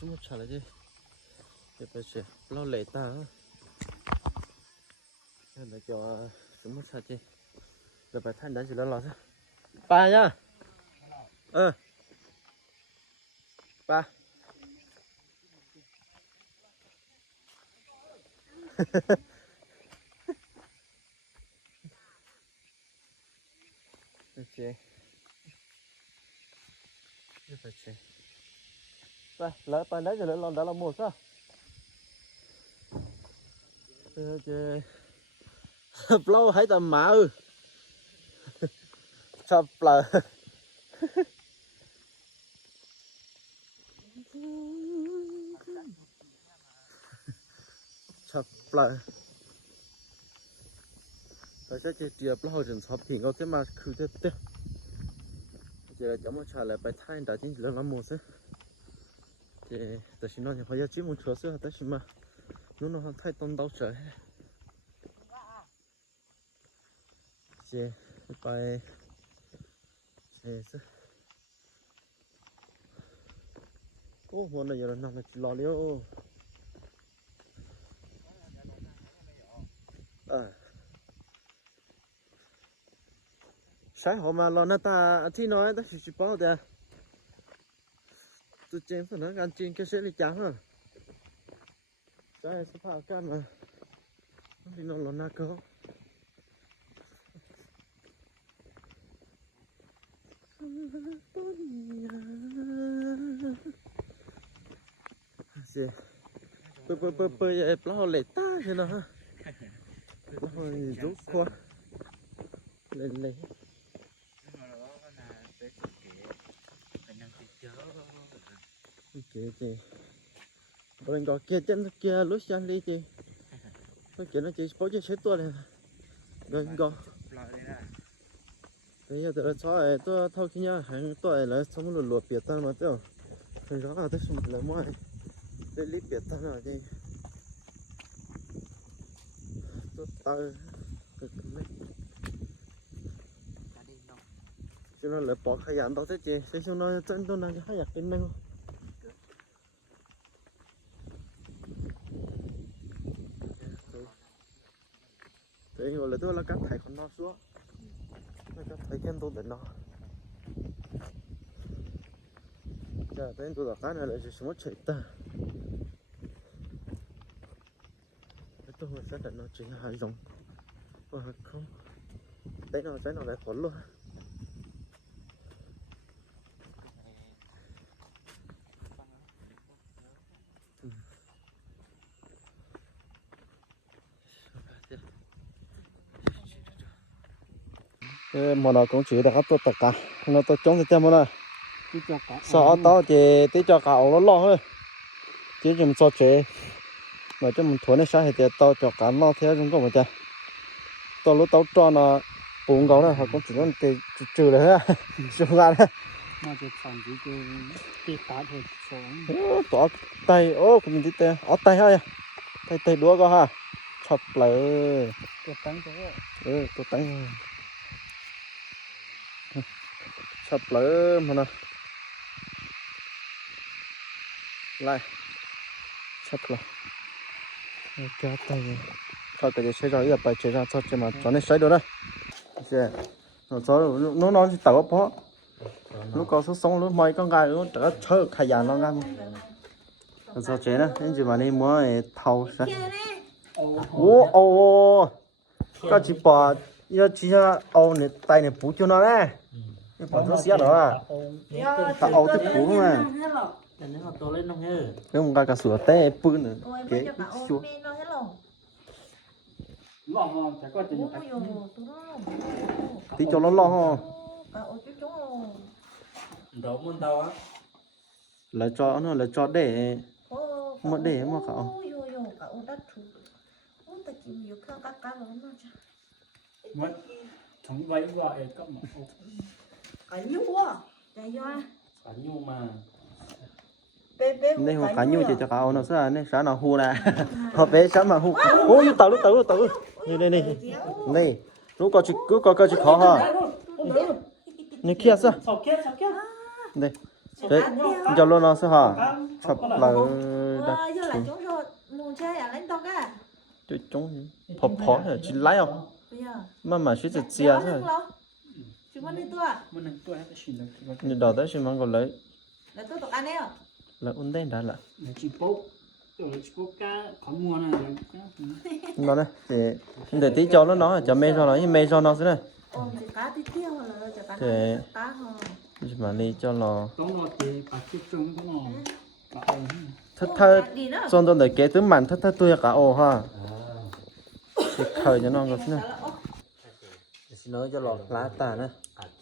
chúng trả lại đi để phải sẽ lo lệ ta để cho chúng trả đi để phải thanh đánh chỉ lo ra ba nhá ba ok phải chơi ba lấy ba đấy rồi lần đó là một sao chơi lâu hay tầm má chập lờ chập lờ rồi sẽ chơi tiệp lâu dần sắp thì có cái mà cứ thế thế giờ cháu muốn trả lại bài thay đã chính là làm một thế thì tại sao nó phải chỉ muốn chờ sữa tại sao mà nó thay tông đau trời thì bài thì ô hôm nay giờ nó chỉ lo liêu sáng hôm mà lo nó ta thì nói ta chỉ bảo được tôi chơi phần nó gan chơi cái sẽ đi chán ha trái sắp phá can mà thì nó lo na cơ gì bơi bao lệ ta thế nào ha bao rút qua lên lên chị mình có kia chân kia lối sang đi chị cái chuyện nó chị có chơi chết tôi này rồi có bây giờ tôi cho tôi thâu cái nhá hàng tôi là xong rồi luộc biệt tan mà tiêu mình rõ là tôi xong là mua để lít biệt tan rồi đi tôi tao cho nó là bỏ khai nhận đâu thế chị thế xong nó chân tôi đang khai nhận bên mình thế rồi là tôi là cắt thải con nó xuống nó cắt thải cái tôi để nó giờ tới tôi là cái này là chỉ muốn chạy ta tôi sẽ để nó chỉ là hai dòng và không đấy nó sẽ nó lại còn luôn mà nó cũng chỉ được các tôi tất cả nó tôi chống thì mà sợ tao thì tí cho cả nó lo thôi chỉ dùng cho chế mà cho mình thua nó sai thì tao cho cả lo theo chúng có mà cha tao lúc tao cho nó bụng gấu này họ cũng chỉ có trừ đấy ha trừ ra đấy mà chỉ còn chỉ tát thôi sống tỏ tay ô cũng tí tay ở tay hay tay đũa có ha chọc lại tôi tấn có tôi tấn chọc lại mà nè lại chọc lại kéo tay cho cái xe ra bây giờ ra cho mà cho nó xoay được đấy nó chỉ tàu bó nó có số sống nó mấy con gái nó trở chơi khai giàn nó ngang cho chế đó nên chỉ mà đi mua thau sao ô có chỉ bỏ giờ chỉ là ô này tay này bù cho nó đấy bỏ nó xé đó à ta ô thì bù mà nếu không cả sữa té bự nữa cái xua tí cho nó lo ho là cho để mà cậu thằng vay gọi các mỏ cái nhu à cái do cái nhu mà đây họ cá nhu chỉ cho cậu nó sao này sao nó hù nè họ bé sao mà hù ôi tàu đây này lúc có chỉ khó ha này kia sao đây Đấy, cho luôn nó sẽ hả? Sập lờ đặt Giờ là chúng rồi mù chơi à lấy tóc á. cho chúng phò là chỉ lấy không? Bây giờ. Mà chỉ chỉ chia Béo thôi. lưng lo. Chúng con đi tua. Mình đừng tôi hay xin được. Như đó tới xin mang còn lấy Là tôi tóc ăn đấy à? là ổn định đã là. Chỉ bố. Rồi chỉ bố cá có mua này. Nó đây để tí cho nó cho mê cho nó nhưng mê cho nó thế này. Ôm thì cá tí tiêu là cho cá Thế. cá hả? Mà đi cho nó Tóm nó thì bà chụp trông cái nó. Bà ơi. thất xong tôi để kế tứ màn thất tôi cả ồ ha. Thì khởi cho nó rồi thế này. Xin nói cho lọ lá tà nữa.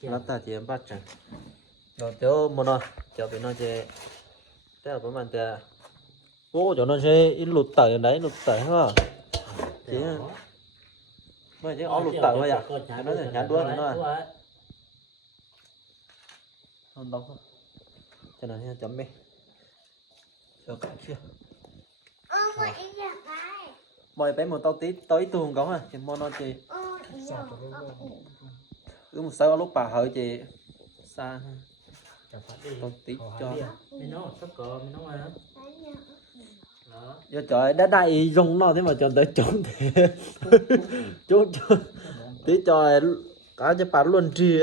Lá tà thì em bắt chẳng. Rồi tiêu một nó cho tụi nó chơi. Thế là màn thì ô cho nó chơi ít lụt tẩy đấy lụt tẩy ha. Chứ mà chứ ó lụt tẩy bây giờ. Nó thì nhắn đuôi nó à. Không đóng không. Cho nó chấm đi. Cho cả chưa. Mời bé một tao tí tới tuồng có à, chị mua nó chị. Một sao lúc bà hỏi chị xa tao tí cho. Mình nó sắp cỡ mình nó mà. Giờ trời đã đầy rung nó thế mà cho tới trốn thế. Trốn tí cho cả cho bà luôn chi.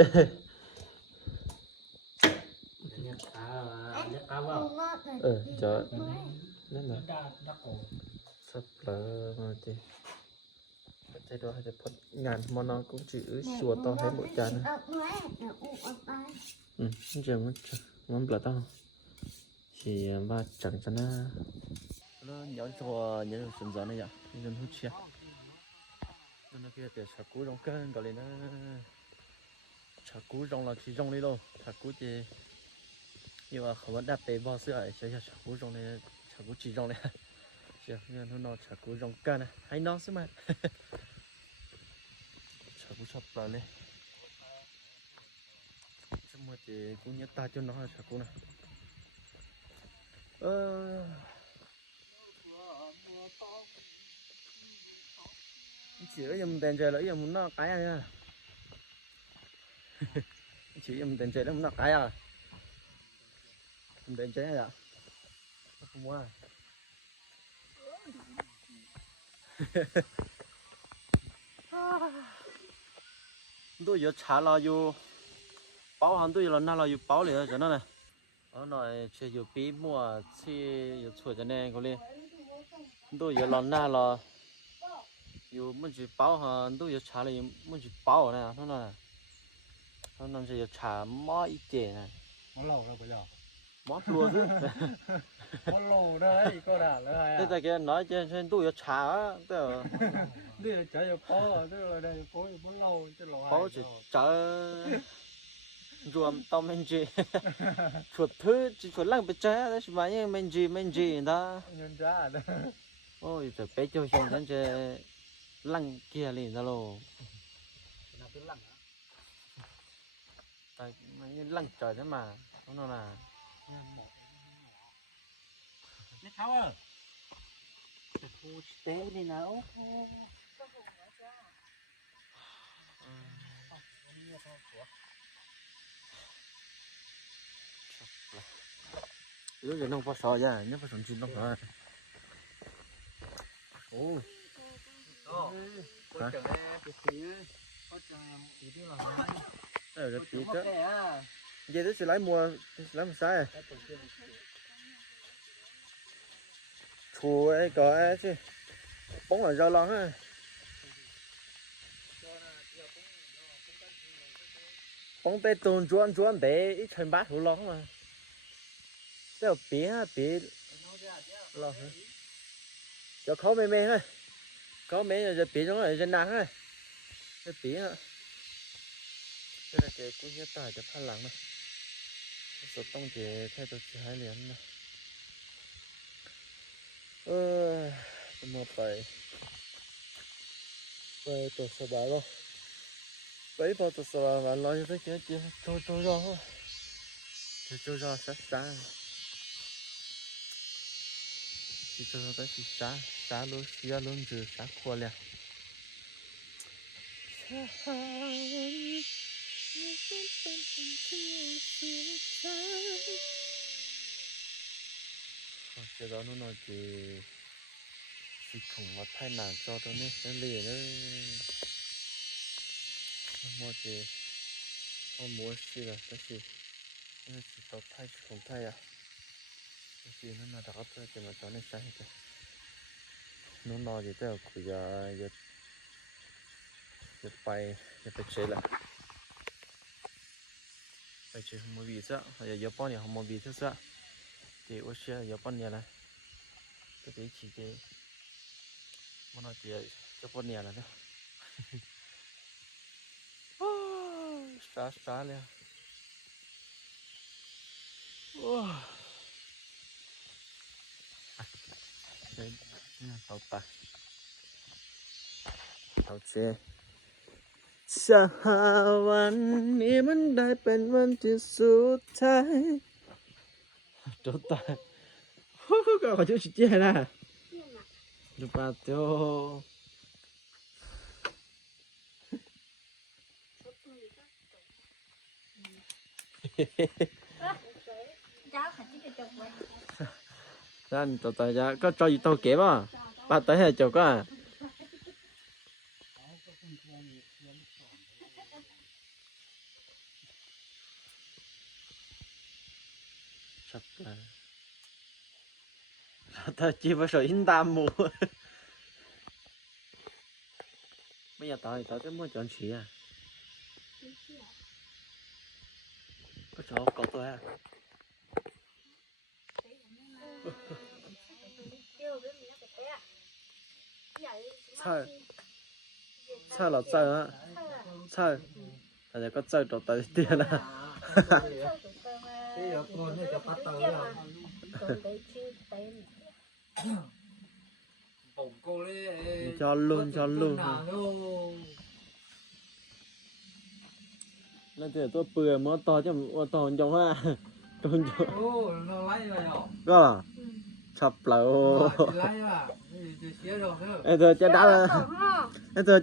Trời. Nên là sắp lỡ mà chị. Thế đó hay phật ngàn mà nó cũng chỉ xua to hết mỗi chán. Giờ muốn bật tao. Thì ba chẳng cho nó nhỏ cho nhớ sườn gió này vậy, nên hút chia. Nên kia để sạc cú trong cơn gọi là nó sạc cú trong là chỉ trong đi đâu, sạc cú thì nhưng mà không có đạp bể bao sữa ấy, sẽ sạc cú trong này, sạc cú chỉ trong này. Giờ nên nó sạc cú trong cơn này, hay nó xí mà. Sạc cú sập lại lên. Chứ mà chỉ cú nhớ ta cho nó sạc cú này. Chỉ có dùm tiền trời lấy dùm nó cái à. Chỉ dùm tiền trời nó cái à. Dùm tiền trời à. Không mua. Tôi giờ trả là vô báo hàng tôi là nào là vô báo liền cho nó này. Ở này chơi vô bí mua chơi vô chuột cho nên có liền. Tôi giờ lần nào làอยู่มันจะเป้าฮะตู้อยู่ชาเลยมันจะเป้านะท่านน่ะท่านนั่นจะชาหม้ออีเจนะ Nó lầu đâu bây giờ. หม้อรัวซึ Nó lầu đấy, có đãเลย แต่แกน้อยเจนเช่นตู้อยู่ชาแต่ Đi là chạy vào phố, tức là đây phố nó lầu chứ lầu เป้าจะเจอรวมต้มเมนจีชุดพื้นชุดล่างไปเจอแต่สมัยนี้เมนจีนะ Nhân ra đó. โอ้ยจะไปเจ้าชงฉันจะล่างเกียร์เลยนะโล Nào cứ lặng á. แต่มันล่างจ่อยใช่ไหมท่านน่ะ Nhé cháu ơi. Thu tế đi nào. Lúc giờ nó có sò ra, nhớ có sòng chín không hả? Ôi. Hả? Cái tí đó. Vậy tôi sẽ lấy mua, lấy một sai à? Chùa ấy có ấy chứ. Bóng ở rau lon á. Bóng tay tuần chuan để ít chân bát hủ lon mà. Cái ở bía lon hả? Cho khó mê thôi. Có mấy giờ bía trong này chân nắng thôi. Cái bía hả? Đây là cái cũng như tải cho phát lắng này. Số tông thì thay tôi chỉ hai liền này. Một bảy tôi sẽ bảo rồi. Bảy bao tôi sẽ bảo và lo cho thế chứ trôi ra thôi. Trôi ra sát xa. Chỉ trôi ra tới chỉ xa luôn xía luôn trừ xa khô liền. 这到侬那去是恐我太难找到呢，真累了。那么这我模式了，但是那是到太是恐太呀。就是侬那大家都怎么找那啥的，侬那就在苦呀，也ไปchơi了，ไปchơi không bị sợ, giờ giờ bao nhiêu không bị sợ, thì ở xe giờ bao nhiêu này, cái đấy chỉ cái, mà nó chỉ cho bao nhiêu là đó, xả liền, đây, tàu tải, tàu xe. สหวันนี้มันได้เป็นวันที่สุดท้ายจดตายก็ขอชื่อชิเจ้นะดูปาโตนั่นตัวตายจะก็จอยตัวเก็บอ่ะปาตายให้จบก็sắp là ta chỉ vào sợi in đam mù bây giờ tao sẽ mua chọn chị à có chỗ cậu tôi à菜了菜啊菜大家có chơi trò tay tiền à cho luôn lên thì tôi bừa mỡ to chứ mỡ to hơn trong ha trong có sập lẩu em tôi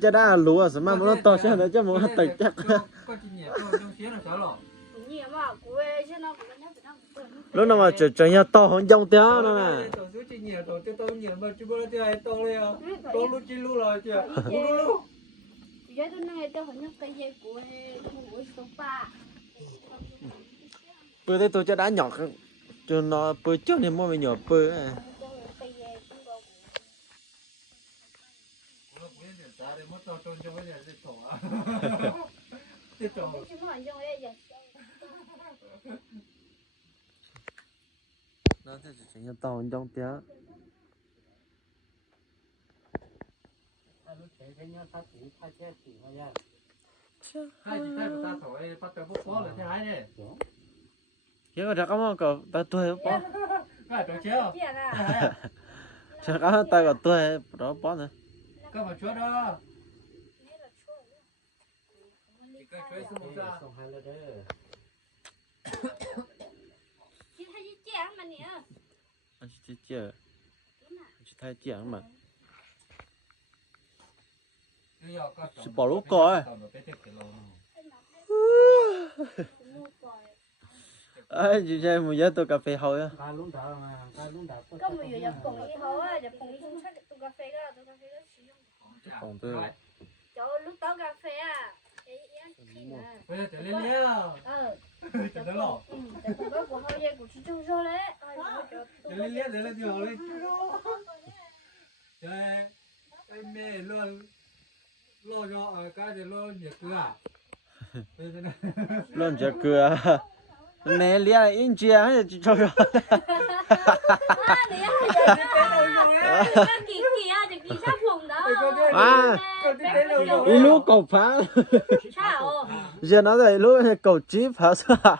cho đã lúa sao mà nó to chứ nó chứ mỡ tẩy chắc lúc nào mà trời nhà to hơn trong té nó nè bữa đây tôi cho đá nhỏ cho nó bữa trước thì mua mình nhỏ bữa nó thì chỉ nhà to hơn trong té cái có chắc không có ta tuổi bó chắc có ta có tuổi đó bó nữa cái mà chúa đó cái chuối xong ra xong hai lần đấy anh chỉ chơi chỉ thay chén mà chỉ bỏ lúc coi ai chỉ chơi một giờ tôi cà phê hồi á cá lún đá mà cá lún đá có một giờ cùng đi hồi á giờ cùng không xác tôi cà phê đó sử dụng còn tôi chỗ lúc đó cà phê à bây giờ trở lên nhá trở lên lọ cũng có của hơi của chị trung số đấy trở lên nhá trở lên thì họ lên chơi em mẹ luôn lo cho cái gì lo nhiệt cửa luôn chả cửa nè lia in chia hay chỉ cho rồi kỳ sát vùng đó in lúc cầu phá giờ nó đây lúc cầu chí phá sao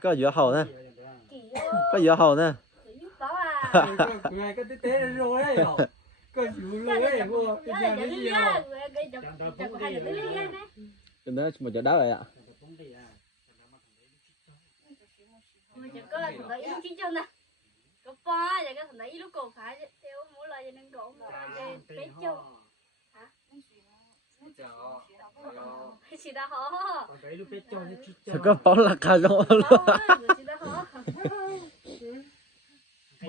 có dừa hậu nè có dừa hậu nè cái tế rồi đấy có chịu luôn đấy mua cái nhà đấy nhiều cái đó một chỗ đá rồi ạ có là thằng đấy chín chân nè có pha vậy cái thằng đấy lúc còn phải theo mỗi lời nên đổ mà bé châu hả chỉ đã hó còn đấy lúc biết cho nó chút cho 这个包ราคาจังว่า chỉ đã hó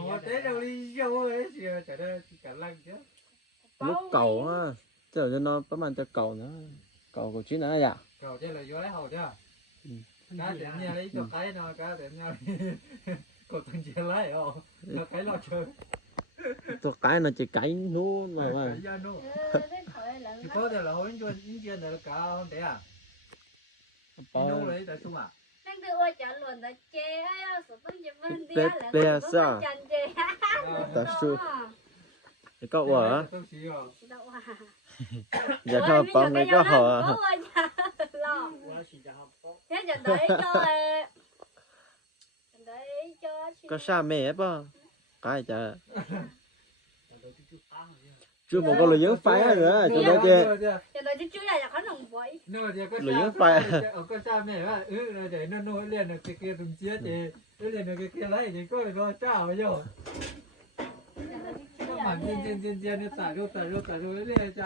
mà thế đâu đi vô ấy thì chả đây cả lăng chứ ลูกเก่าอ่ะเจ้าจะนอนประมาณจะเก่านะเก่ากว่าชิ้นนะอย่า cầu chứ là vô lấy hầu chứ cá tiệm nhà lấy cho cái nó cá tiệm nhà cột từng chia lấy không nó cái lo chơi ตัวไก่น่ะจะไก่นู้นมาว่า cái da nó thì có thể là hồi những chuyện này là cả không thế à ปอ đâu lấy tại sao à nên từ ôi trả luôn đã chê ai số tông chê vân đi Tê- là tê có sao? mà chăn chê ตาสู้แล้วก็หัว tôi xí rồi chỉ đã hòa อย่าเข้าปองเลยก็หัว có ôi chả lo thế giờ đấy cho đấy cho ก็ชาแม่ป่ะไก่จะchưa một con lười dưỡng phải nữa cho nó chơi giờ đấy chứ chú là khó nồng bội nó thì có Lười cha dưỡng phải. ở có cha mẹ là rồi để nó nuôi liền được cái kia từng chia thì nó liền được cái kia lấy thì có phải lo cha bây giờ nó mặn trên nó tải vô liền cha